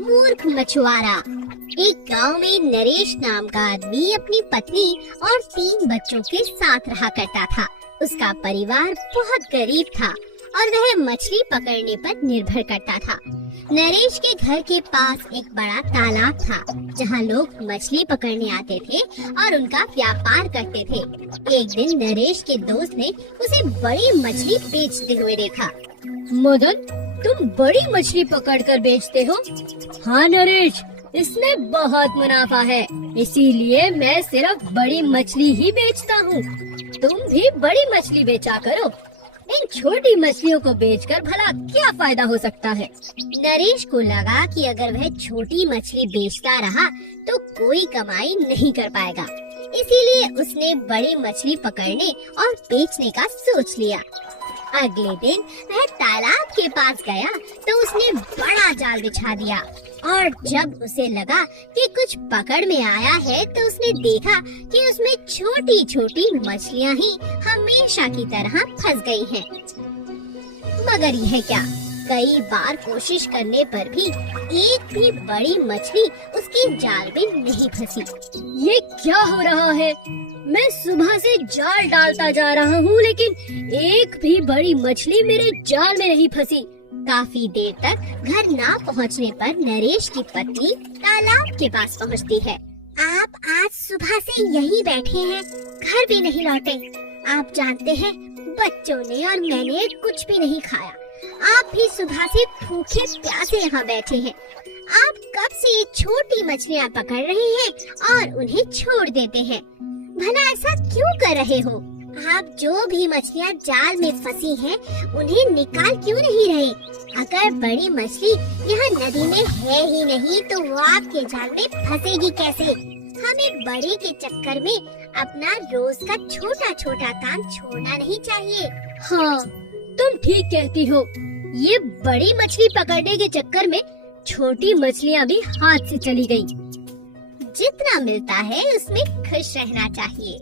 मूर्ख मछुआरा। एक गांव में नरेश नाम का आदमी अपनी पत्नी और 3 बच्चों के साथ रहा करता था। उसका परिवार बहुत गरीब था और वह मछली पकड़ने पर निर्भर करता था। नरेश के घर के पास एक बड़ा तालाब था जहां लोग मछली पकड़ने आते थे और उनका व्यापार करते थे। एक दिन नरेश के दोस्त ने उसे बड़ी मछली बेचते हुए देखा। मदन, तुम बड़ी मछली पकड़कर बेचते हो? हाँ नरेश, इसमें बहुत मुनाफा है, इसीलिए मैं सिर्फ बड़ी मछली ही बेचता हूँ। तुम भी बड़ी मछली बेचा करो। इन छोटी मछलियों को बेचकर भला क्या फायदा हो सकता है? नरेश को लगा कि अगर वह छोटी मछली बेचता रहा तो कोई कमाई नहीं कर पाएगा, इसीलिए उसने बड़ी मछली पकड़ने और बेचने का सोच लिया। अगले दिन वह तालाब के पास गया तो उसने बड़ा जाल बिछा दिया और जब उसे लगा कि कुछ पकड़ में आया है तो उसने देखा कि उसमें छोटी छोटी मछलियां ही हमेशा की तरह फंस गई हैं। मगर यह क्या, कई बार कोशिश करने पर भी एक भी बड़ी मछली उसके जाल में नहीं फंसी। ये क्या हो रहा है? मैं सुबह से जाल डालता जा रहा हूँ लेकिन एक भी बड़ी मछली मेरे जाल में नहीं फंसी। काफी देर तक घर ना पहुँचने पर नरेश की पत्नी तालाब के पास पहुँचती है। आप आज सुबह से यहीं बैठे हैं, घर भी नहीं लौटे। आप जानते हैं बच्चों ने और मैंने कुछ भी नहीं खाया। आप भी सुबह से भूखे प्यासे यहाँ बैठे हैं। आप कब से ये छोटी मछलियाँ पकड़ रहे हैं और उन्हें छोड़ देते हैं? भला ऐसा क्यों कर रहे हो? आप जो भी मछलियाँ जाल में फंसी हैं, उन्हें निकाल क्यों नहीं रहे? अगर बड़ी मछली यहाँ नदी में है ही नहीं तो वो आपके जाल में फंसेगी कैसे? हमें बड़े के चक्कर में अपना रोज का छोटा छोटा काम छोड़ना नहीं चाहिए। हाँ, तुम ठीक कहती हो। ये बड़ी मछली पकड़ने के चक्कर में छोटी मछलियाँ भी हाथ से चली गई। जितना मिलता है उसमें खुश रहना चाहिए।